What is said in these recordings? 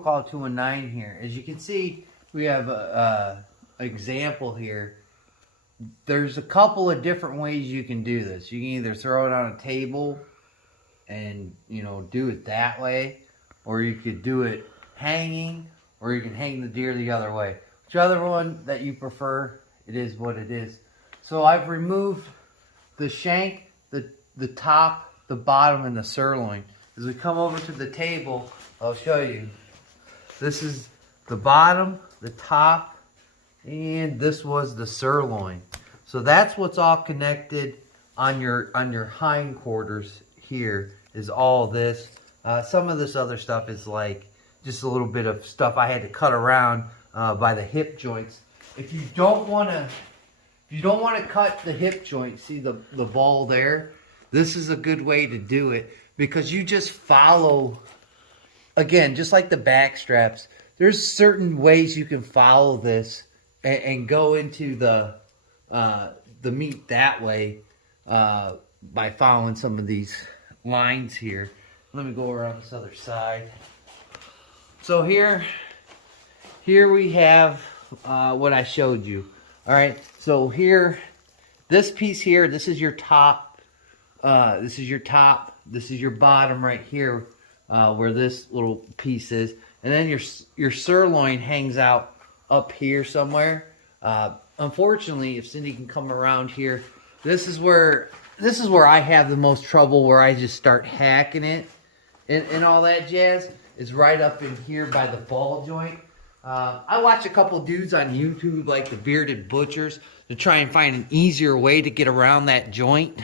Rowcall219 here. As you can see, we have a example here. There's a couple of different ways you can do this. You can either throw it on a table and, you know, do it that way, or you could do it hanging, or you can hang the deer the other way. Whichever one that you prefer, it is what it is. So I've removed the shank, the top, the bottom, and the sirloin. As we come over to the table, I'll show you. This is the bottom, the top, and this was the sirloin. So that's what's all connected on your hindquarters here, is all this. Some of this other stuff is like just a little bit of stuff I had to cut around by the hip joints. If you don't want to cut the hip joint, see the ball there? This is a good way to do it, because you just follow, again, just like the back straps, there's certain ways you can follow this and go into the meat that way by following some of these lines here. Let me go around this other side. So here we have what I showed you. All right, so here, this piece here, this is your top. This is your top. This is your bottom right here, where this little piece is, and then your sirloin hangs out up here somewhere. Unfortunately, if Cindy can come around here, this is where I have the most trouble, where I just start hacking it and all that jazz. Is right up in here by the ball joint. I watch a couple dudes on YouTube, like the Bearded Butchers, to try and find an easier way to get around that joint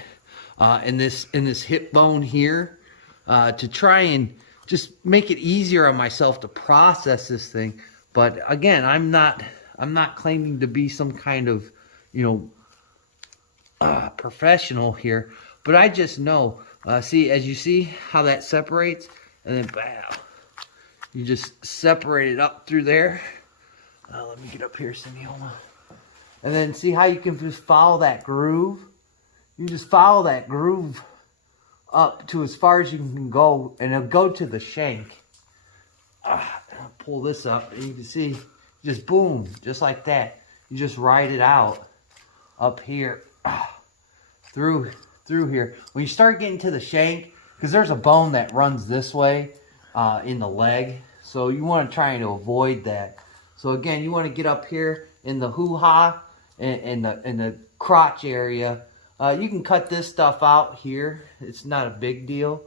in this hip bone here, to try and just make it easier on myself to process this thing. But again, I'm not claiming to be some kind of, you know, professional here, but I just know. See, as you see how that separates, and then bow. You just separate it up through there. Let me get up here, Cindy, hold on. And then see how you can just follow that groove? You can just follow that groove up to as far as you can go, and it'll go to the shank. I'll pull this up, and you can see, just boom, just like that. You just ride it out up here, through here. When you start getting to the shank, because there's a bone that runs this way, in the leg, so you want to try and avoid that. So again, you want to get up here in the hoo-ha and the crotch area. You can cut this stuff out here. It's not a big deal.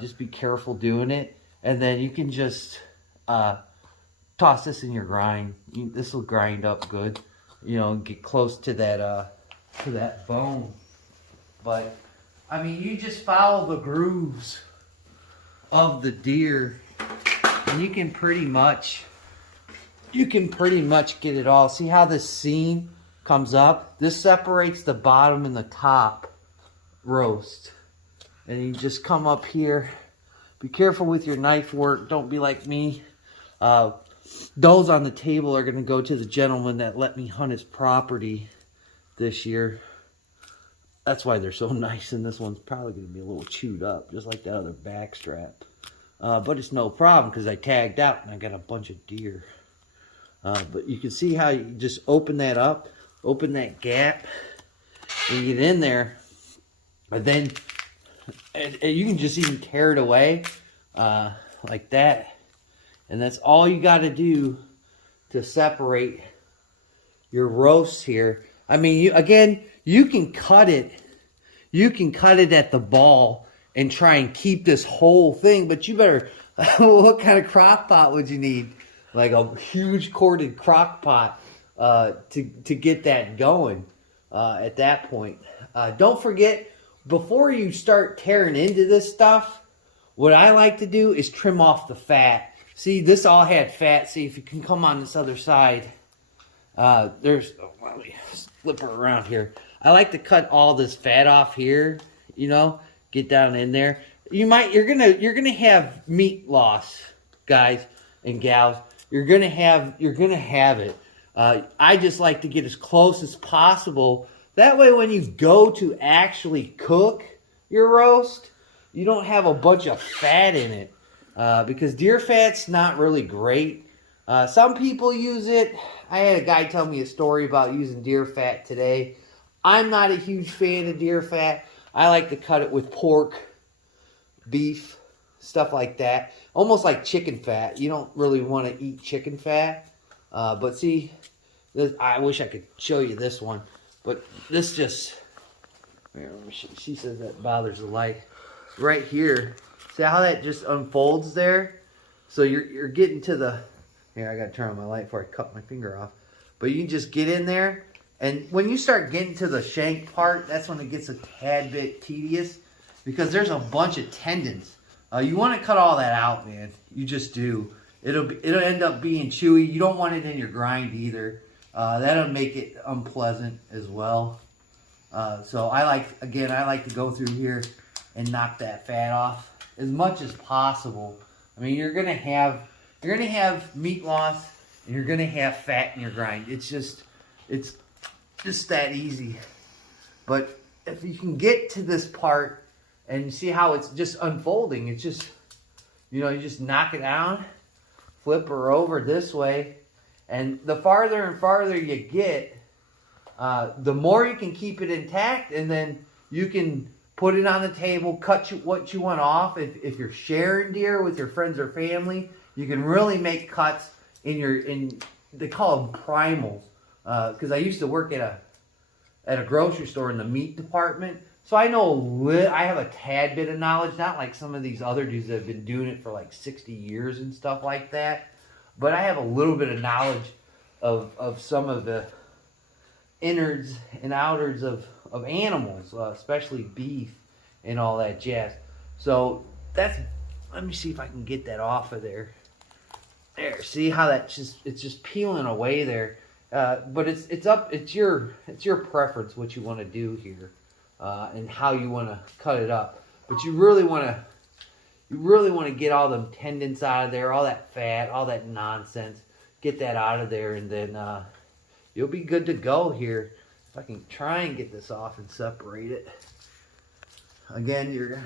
Just be careful doing it, and then you can just toss this in your grind. This will grind up good, you know, get close to that bone. But I mean, you just follow the grooves of the deer, and you can pretty much get it all. See how this seam comes up? This separates the bottom and the top roast. And you just come up here. Be careful with your knife work. Don't be like me. Those on the table are going to go to the gentleman that let me hunt his property this year. That's why they're so nice, and this one's probably going to be a little chewed up, just like that other back strap. But it's no problem, because I tagged out and I got a bunch of deer. But you can see how you just open that up, open that gap, and you get in there. And then and you can just even tear it away like that. And that's all you got to do to separate your roasts here. I mean, you can cut it. You can cut it at the ball and try and keep this whole thing, but you better, what kind of crock pot would you need? Like a huge corded crock pot to get that going at that point. Don't forget, before you start tearing into this stuff, what I like to do is trim off the fat. See, this all had fat. See, if you can come on this other side. Let me flip her around here. I like to cut all this fat off here, you know, get down in there. You're gonna have meat loss, guys and gals. You're gonna have it. I just like to get as close as possible. That way, when you go to actually cook your roast, you don't have a bunch of fat in it. because deer fat's not really great. Some people use it. I had a guy tell me a story about using deer fat today. I'm not a huge fan of deer fat. I like to cut it with pork, beef, stuff like that. Almost like chicken fat. You don't really want to eat chicken fat. But see, this, I wish I could show you this one. But this just, here, let me show you. She says that bothers the light. Right here, see how that just unfolds there? So you're getting to the, here, I gotta turn on my light before I cut my finger off. But you can just get in there, and when you start getting to the shank part, that's when it gets a tad bit tedious, because there's a bunch of tendons. You want to cut all that out, man. You just do. It'll end up being chewy. You don't want it in your grind either. That'll make it unpleasant as well. So I like to go through here and knock that fat off as much as possible. I mean, you're gonna have meat loss, and you're gonna have fat in your grind. It's just that easy. But if you can get to this part and you see how it's just unfolding, it's just, you know, you just knock it down, flip her over this way, and the farther and farther you get, the more you can keep it intact, and then you can put it on the table, cut what you want off. If you're sharing deer with your friends or family, you can really make cuts in they call them primals. Because I used to work at a grocery store in the meat department, so I know I have a tad bit of knowledge. Not like some of these other dudes that have been doing it for like 60 years and stuff like that, but I have a little bit of knowledge of some of the innards and outwards of animals, especially beef and all that jazz. So that's, let me see if I can get that off of there. There, see how it's just peeling away there. But it's your preference what you want to do here, and how you want to cut it up. But you really want to get all them tendons out of there, all that fat, all that nonsense. Get that out of there, and then you'll be good to go here. If I can try and get this off and separate it. Again, you're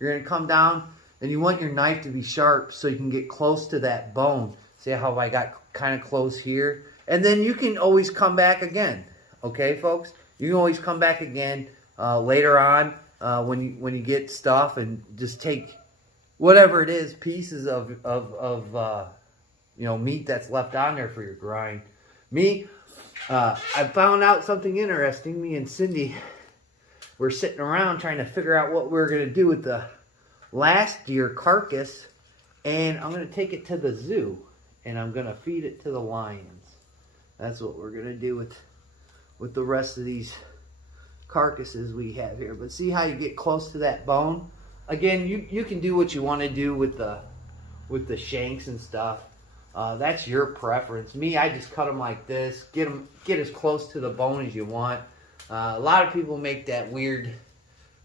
gonna come down, and you want your knife to be sharp so you can get close to that bone. See how I got kind of close here? And then you can always come back again. Okay, folks? You can always come back again later on when you get stuff, and just take whatever it is, pieces of you know, meat that's left on there for your grind. I found out something interesting. Me and Cindy were sitting around trying to figure out what we were going to do with the last deer carcass, and I'm going to take it to the zoo, and I'm going to feed it to the lions. That's what we're going to do with the rest of these carcasses we have here. But see how you get close to that bone? Again, you can do what you want to do with the shanks and stuff. That's your preference. Me, I just cut them like this. Get as close to the bone as you want. A lot of people make that weird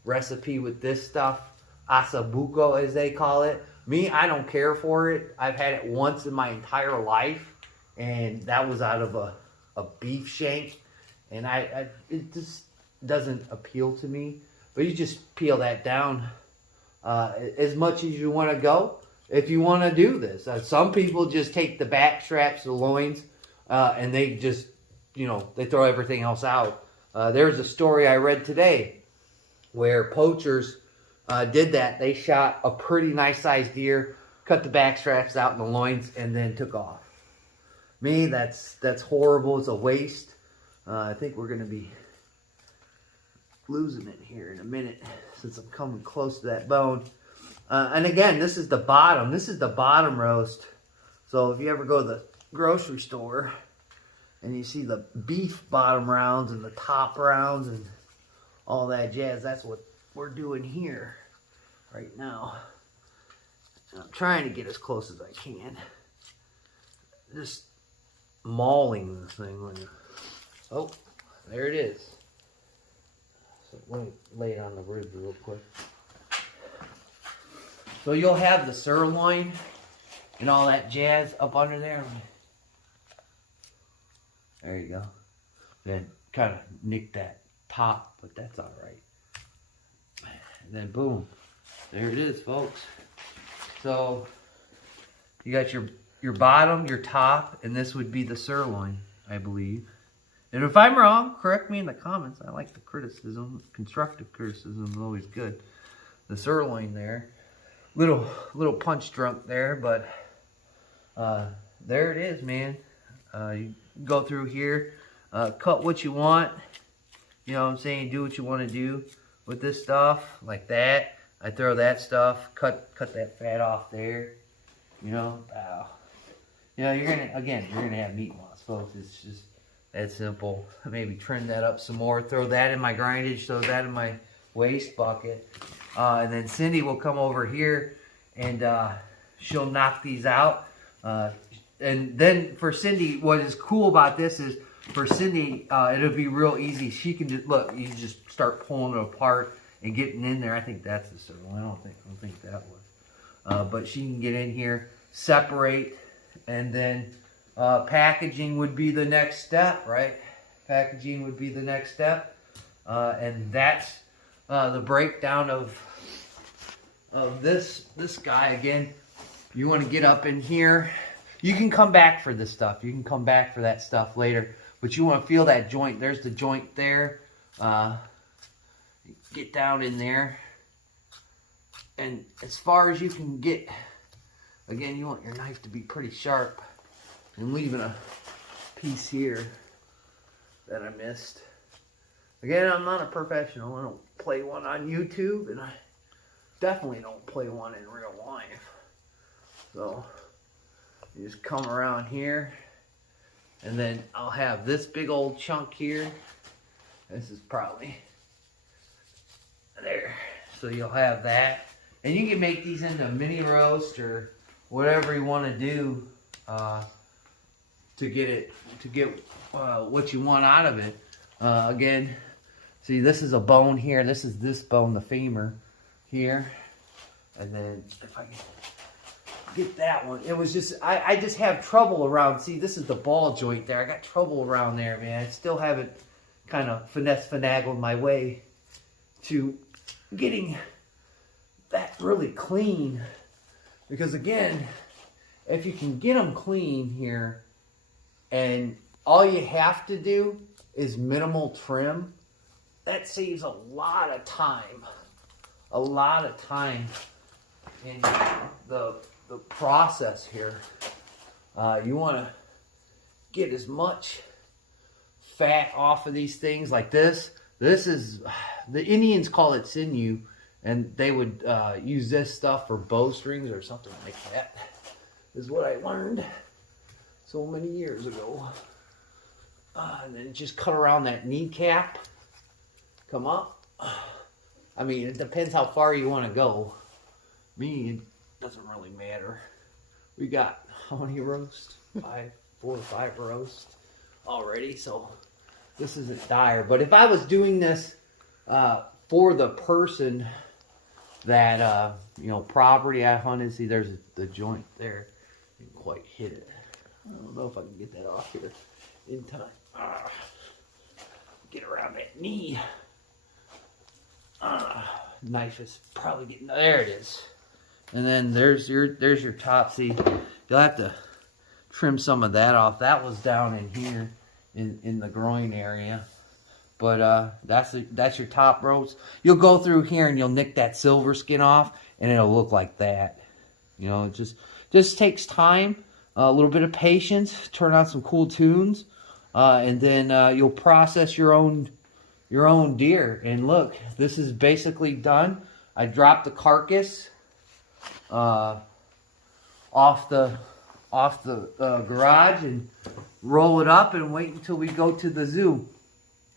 recipe with this stuff, asabuco as they call it. Me, I don't care for it. I've had it once in my entire life, and that was out of a beef shank, and it just doesn't appeal to me. But you just peel that down as much as you want to go. If you want to do this, some people just take the back straps, the loins, and they just, you know, they throw everything else out. There's a story I read today where poachers did that. They shot a pretty nice sized deer, cut the back straps out and the loins, and then took off. Me, that's horrible. It's a waste. I think we're going to be losing it here in a minute since I'm coming close to that bone. And again, this is the bottom. This is the bottom roast. So if you ever go to the grocery store and you see the beef bottom rounds and the top rounds and all that jazz, that's what we're doing here right now. And I'm trying to get as close as I can. Just mauling this thing. Oh, there it is. So let me lay it on the ribs real quick. So you'll have the sirloin and all that jazz up under there. There you go. Then kind of nick that top, but that's all right. And then boom, there it is, folks. So you got your bottom, your top, and this would be the sirloin, I believe. And if I'm wrong, correct me in the comments. I like the criticism. Constructive criticism is always good. The sirloin there. Little punch drunk there, but there it is, man. You go through here, cut what you want. You know what I'm saying? Do what you want to do with this stuff, like that. I throw that stuff, cut that fat off there. You know, you know, you're gonna have meat loss, folks. It's just that simple. Maybe trim that up some more, throw that in my grindage, throw that in my waste bucket. And then Cindy will come over here and she'll knock these out. And then for Cindy, what is cool about this is for Cindy, it'll be real easy. She can just, look, you just start pulling it apart and getting in there. I think that's the sirloin. I don't think that was. But she can get in here, separate, and then packaging would be the next step, right? Packaging would be the next step. And that's the breakdown of this guy. Again, you want to get up in here. You can come back for this stuff. You can come back for that stuff later. But you want to feel that joint. There's the joint there. Get down in there. And as far as you can get, again, you want your knife to be pretty sharp. I'm leaving a piece here that I missed. Again, I'm not a professional. I don't play one on YouTube, and I definitely don't play one in real life. So you just come around here, and then I'll have this big old chunk here. This is probably there. So you'll have that. And you can make these into a mini roast or whatever you want to do to get what you want out of it. Again, see, this is a bone here. This is this bone, the femur here. And then if I can get that one, it was just, I just have trouble around. See, this is the ball joint there. I got trouble around there, man. I still haven't kind of finagled my way to getting that really clean. Because again, if you can get them clean here, and all you have to do is minimal trim, that saves a lot of time. A lot of time in the process here. You want to get as much fat off of these things like this. This is, the Indians call it sinew, and they would use this stuff for bowstrings or something like that. This is what I learned so many years ago. And then just cut around that kneecap. Come up. I mean, it depends how far you want to go. Me, it doesn't really matter. We got how many roasts? 4 or 5 roasts already, so this isn't dire. But if I was doing this for the person that, you know, property I hunted, see, there's the joint there. Didn't quite hit it. I don't know if I can get that off here in time. Get around that knee. Knife is probably getting, there it is. And then there's your top. See, you'll have to trim some of that off. That was down in here in the groin area. But that's your top roast. You'll go through here and you'll nick that silver skin off, and it'll look like that. You know, it just takes time, a little bit of patience, turn on some cool tunes, and then you'll process your own deer. And look, this is basically done. I dropped the carcass off the garage and roll it up and wait until we go to the zoo.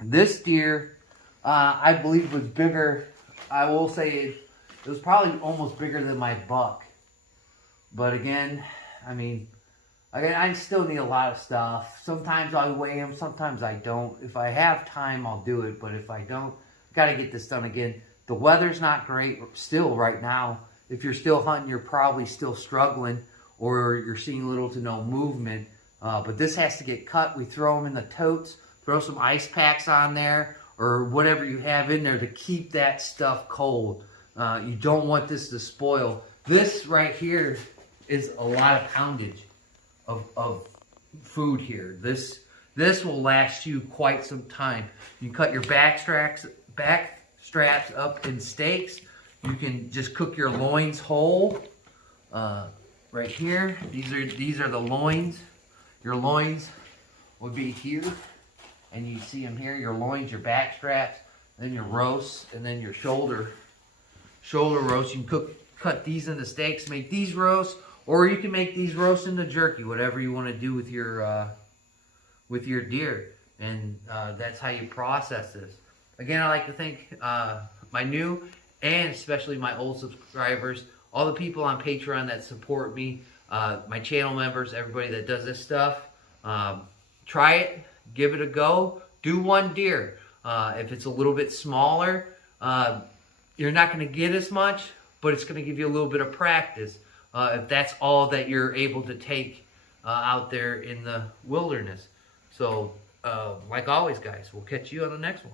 This deer, I believe, was bigger. I will say it was probably almost bigger than my buck. But again, I mean, I still need a lot of stuff. Sometimes I weigh them, sometimes I don't. If I have time, I'll do it. But if I don't, got to get this done again. The weather's not great still right now. If you're still hunting, you're probably still struggling, or you're seeing little to no movement. But this has to get cut. We throw them in the totes, throw some ice packs on there, or whatever you have in there to keep that stuff cold. You don't want this to spoil. This right here is a lot of poundage of food here. This will last you quite some time. You can cut your back straps up in steaks. You can just cook your loins whole. Right here, these are the loins. Your loins would be here, and you see them here. Your loins, your back straps, then your roasts, and then your shoulder roast. You can cut these into steaks, make these roasts, or you can make these roasts into jerky, whatever you want to do with your deer. And that's how you process this. Again, I'd like to thank my new and especially my old subscribers, all the people on Patreon that support me, my channel members, everybody that does this stuff. Try it, give it a go, do one deer. If it's a little bit smaller, you're not going to get as much, but it's going to give you a little bit of practice if that's all that you're able to take out there in the wilderness. So, like always, guys, we'll catch you on the next one.